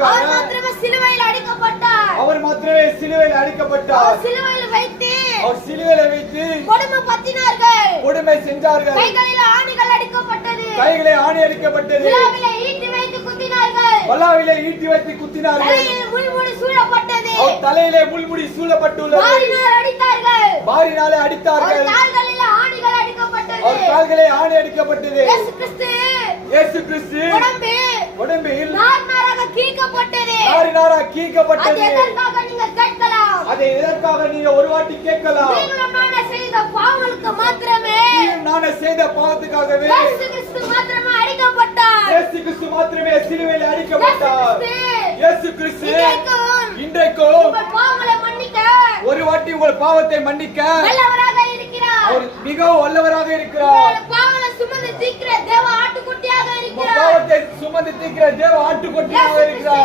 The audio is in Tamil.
பாவத்துக்காக அவர் மாத்திரமே சிலுவையில் அடிக்கப்பட்டார். அவர் மாத்திரமே சிலுவையில் அடிக்கப்பட்டார். சிலுவையில் வைத்து அவர் சிலுவையில வைத்து கொடுமை பத்தினார்கள். கொடுமை செஞ்சார்கள். கைகளில் ஆணிகள் அடிக்கப்பட்டது. கைகளை ஆணி அடிக்கப்பட்டது. விலாவிலே ஈட்டி வைத்து குத்தினார்கள். வல்லாவிலே ஈட்டி வைத்து குத்தினார்கள். தலையில் முள்முடி சூழப்பட்டது. அவர் தலையிலே முள்முடி சூழப்பட்டுள்ளது. வாரினால் அடித்தார்கள். வாரினாலே அடித்தார்கள். அவர் கால்களில் ஆணிகள் அடிக்கப்பட்டது. அவர் கால்களே ஆணி அடிக்கப்பட்டது. இயேசு கிறிஸ்து உடம்பில் நாராக கீக்கப்பட்டது. நாரினாரா கீக்கப்பட்டது. அது எதற்காக நீங்க கேட்கலாம். அதை எதற்காக நீங்க ஒரு வாட்டி கேட்கலாம். நீங்களும் நானே செய்த பாவங்களுக்கு மாத்திரமே, நானே செய்த பாவத்துக்காகவே இயேசு கிறிஸ்து மாத்திரமே அடிக்கப்பட்டார். இயேசு கிறிஸ்து மாத்திரமே சிலுவையில் அடிக்கப்பட்டார். இயேசு கிறிஸ்து இன்றைக்கும் உங்கள் பாவங்களை மன்னிக்க ஒரு வாட்டி உங்கள் பாவத்தை மன்னிக்க வல்லவராக இருக்கிறார். அவர் மிகவும் வல்லவராக இருக்கிறார். பாவங்களை சுமந்து தீர்க்கிற தேவ ஆட்டுக்குட்டியாக இருக்கிறார். பாவத்தை சுமந்து தீர்க்கிற தேவ ஆட்டுக்குட்டியாக இருக்கிறார்.